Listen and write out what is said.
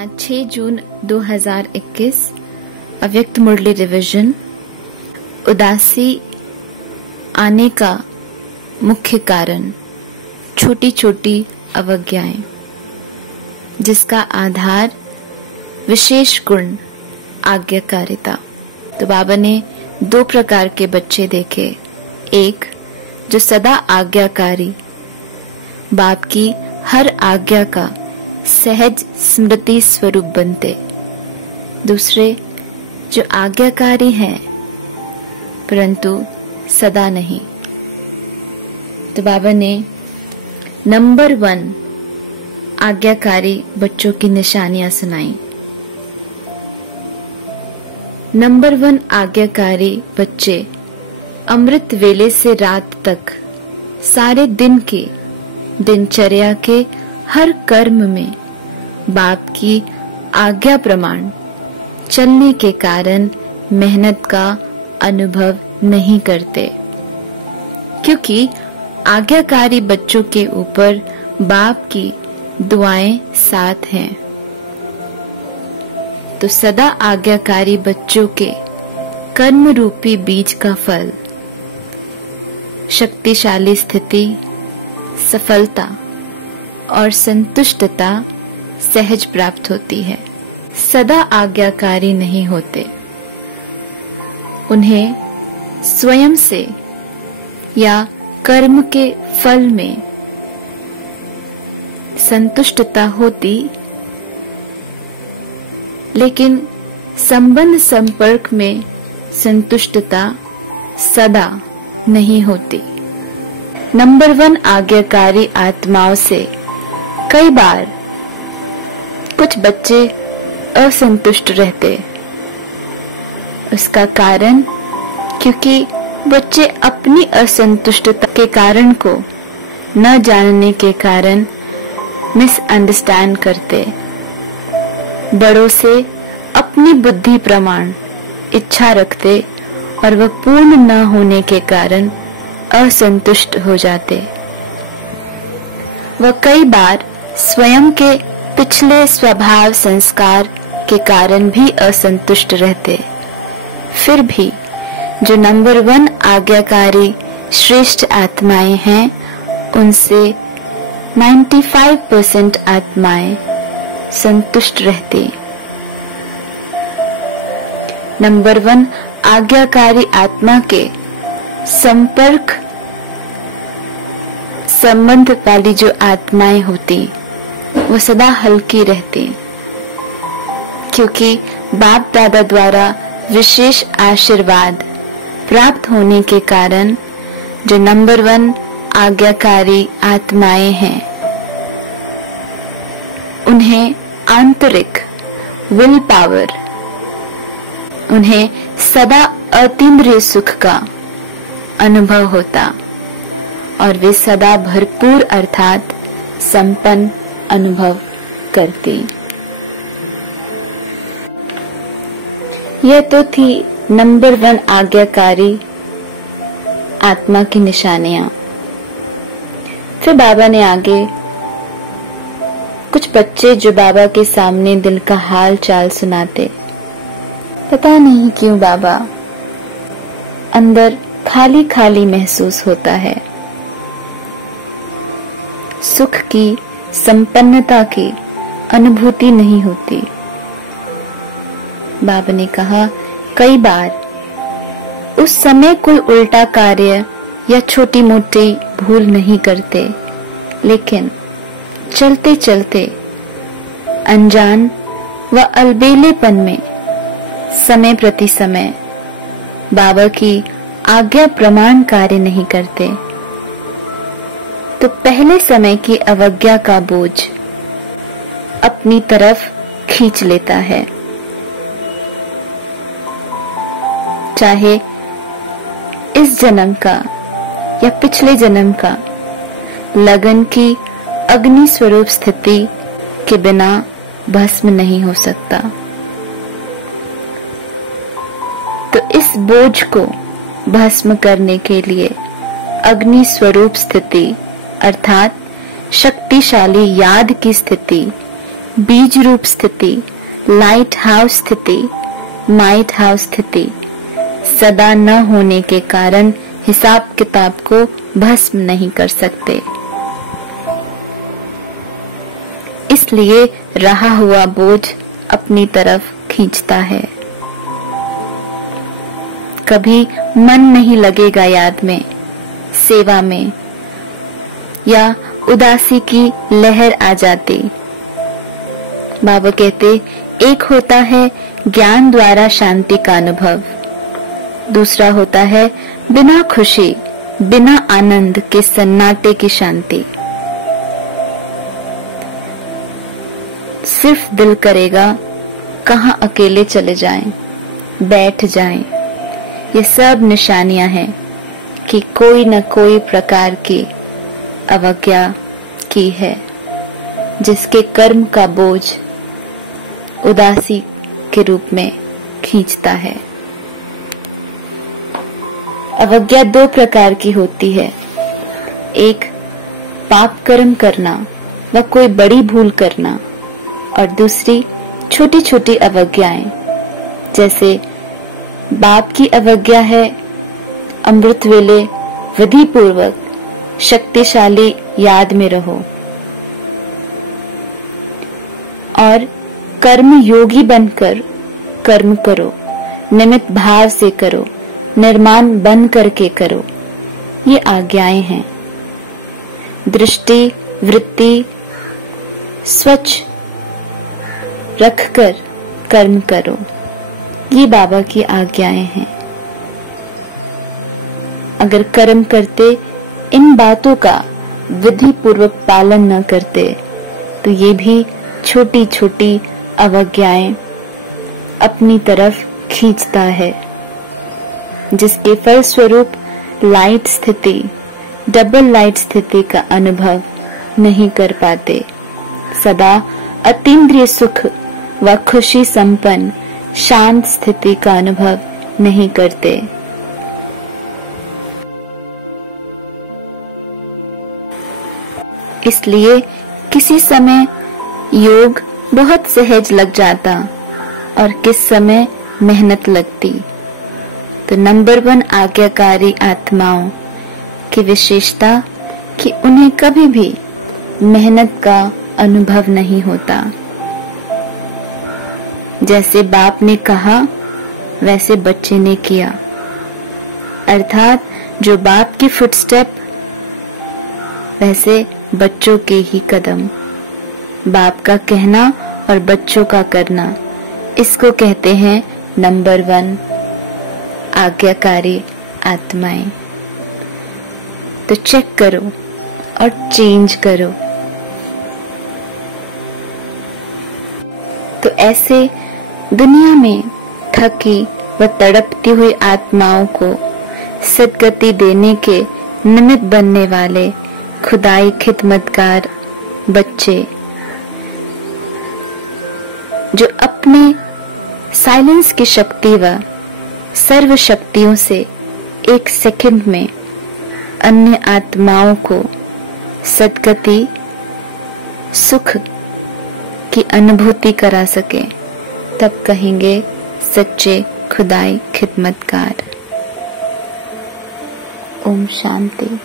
आज 6 जून 2021 अव्यक्त मुरली रिवीजन। उदासी आने का मुख्य कारण छोटी छोटी अवज्ञाएं, जिसका आधार विशेष गुण आज्ञाकारिता। तो बाबा ने 2 प्रकार के बच्चे देखे। एक जो सदा आज्ञाकारी, बाप की हर आज्ञा का सहज स्मृति स्वरूप बनते। दूसरे जो आज्ञाकारी हैं परंतु सदा नहीं। तो बाबा ने नंबर 1 आज्ञाकारी बच्चों की निशानियां सुनाई। नंबर 1 आज्ञाकारी बच्चे अमृत वेले से रात तक सारे दिन के दिनचर्या के हर कर्म में बाप की आज्ञा प्रमाण चलने के कारण मेहनत का अनुभव नहीं करते, क्योंकि आज्ञाकारी बच्चों के ऊपर बाप की दुआएं साथ हैं। तो सदा आज्ञाकारी बच्चों के कर्म रूपी बीज का फल शक्तिशाली स्थिति, सफलता और संतुष्टता सहज प्राप्त होती है। सदा आज्ञाकारी नहीं होते, उन्हें स्वयं से या कर्म के फल में संतुष्टता होती, लेकिन संबंध संपर्क में संतुष्टता सदा नहीं होती। नंबर 1 आज्ञाकारी आत्माओं से कई बार कुछ बच्चे असंतुष्ट रहते। उसका कारण क्योंकि बच्चे अपनी असंतुष्टता के कारण को न जानने के कारण मिसअंडरस्टैंड करते। बड़ों से अपनी बुद्धि प्रमाण इच्छा रखते और वह पूर्ण न होने के कारण असंतुष्ट हो जाते। वह कई बार स्वयं के पिछले स्वभाव संस्कार के कारण भी असंतुष्ट रहते। फिर भी जो नंबर 1 आज्ञाकारी श्रेष्ठ आत्माएं हैं, उनसे 95% आत्माएं संतुष्ट रहती। नंबर 1 आज्ञाकारी आत्मा के संबंध वाली जो आत्माएं होती, वो सदा हल्की रहती, क्योंकि बाप दादा द्वारा विशेष आशीर्वाद प्राप्त होने के कारण जो नंबर 1 आज्ञाकारी आत्माएं हैं, उन्हें आंतरिक विल पावर, उन्हें सदा अतीन्द्रिय सुख का अनुभव होता और वे सदा भरपूर अर्थात संपन्न अनुभव करती। यह तो थी नंबर 1 आज्ञाकारी आत्मा की निशानियां। फिर बाबा ने आगे कुछ बच्चे जो बाबा के सामने दिल का हाल चाल सुनाते। पता नहीं क्यों बाबा अंदर खाली खाली महसूस होता है। सुख की, संपन्नता की अनुभूति नहीं होती। बाबा ने कहा, कई बार उस समय कोई उल्टा कार्य या छोटी मोटी भूल नहीं करते, लेकिन चलते चलते अनजान व अलबेलेपन में समय प्रति समय बाबा की आज्ञा प्रमाण कार्य नहीं करते, तो पहले समय की अवज्ञा का बोझ अपनी तरफ खींच लेता है। चाहे इस जन्म का या पिछले जन्म का, लगन की अग्नि स्वरूप स्थिति के बिना भस्म नहीं हो सकता। तो इस बोझ को भस्म करने के लिए अग्नि स्वरूप स्थिति अर्थात शक्तिशाली याद की स्थिति बीज रूप स्थिति, लाइट हाउस स्थिति, माइट हाउस स्थिति सदा न होने के कारण हिसाब किताब को भस्म नहीं कर सकते। इसलिए रहा हुआ बोझ अपनी तरफ खींचता है। कभी मन नहीं लगेगा याद में, सेवा में, या उदासी की लहर आ जाती। बाबा कहते, एक होता है ज्ञान द्वारा शांति का अनुभव, दूसरा होता है बिना खुशी, बिना आनंद के सन्नाटे की शांति। सिर्फ दिल करेगा कहाँ अकेले चले जाएं, बैठ जाएं। ये सब निशानियां हैं कि कोई न कोई प्रकार की अवज्ञा की है, जिसके कर्म का बोझ उदासी के रूप में खींचता है। अवज्ञा दो प्रकार की होती है, एक पाप कर्म करना व कोई बड़ी भूल करना, और दूसरी छोटी छोटी अवज्ञाएं। जैसे बाप की अवज्ञा है अमृत वेले विधि पूर्वक शक्तिशाली याद में रहो, और कर्म योगी बनकर कर्म करो, निमित्त भाव से करो, निर्माण बन करके करो। ये आज्ञाएं हैं। दृष्टि वृत्ति स्वच्छ रखकर कर्म करो, ये बाबा की आज्ञाएं हैं। अगर कर्म करते इन बातों का विधि पूर्वक पालन न करते तो ये भी छोटी छोटी अवज्ञाएं अपनी तरफ खींचता है, जिसके फलस्वरूप लाइट स्थिति, डबल लाइट स्थिति का अनुभव नहीं कर पाते। सदा अतीन्द्रिय सुख व खुशी संपन्न शांत स्थिति का अनुभव नहीं करते। इसलिए किसी समय योग बहुत सहज लग जाता और किस समय मेहनत लगती। तो नंबर 1 आज्ञाकारी आत्माओं की विशेषता कि उन्हें कभी भी मेहनत का अनुभव नहीं होता। जैसे बाप ने कहा वैसे बच्चे ने किया, अर्थात जो बाप की फुटस्टेप वैसे बच्चों के ही कदम। बाप का कहना और बच्चों का करना, इसको कहते हैं नंबर 1 आज्ञाकारी आत्माएं। तो चेक करो और चेंज करो। तो ऐसे दुनिया में थकी व तड़पती हुई आत्माओं को सद्गति देने के निमित्त बनने वाले खुदाई खिदमतगार बच्चे, जो अपने साइलेंस की शक्ति व सर्व शक्तियों से एक सेकंड में अन्य आत्माओं को सद्गति सुख की अनुभूति करा सके, तब कहेंगे सच्चे खुदाई खिदमतगार। ओम शांति।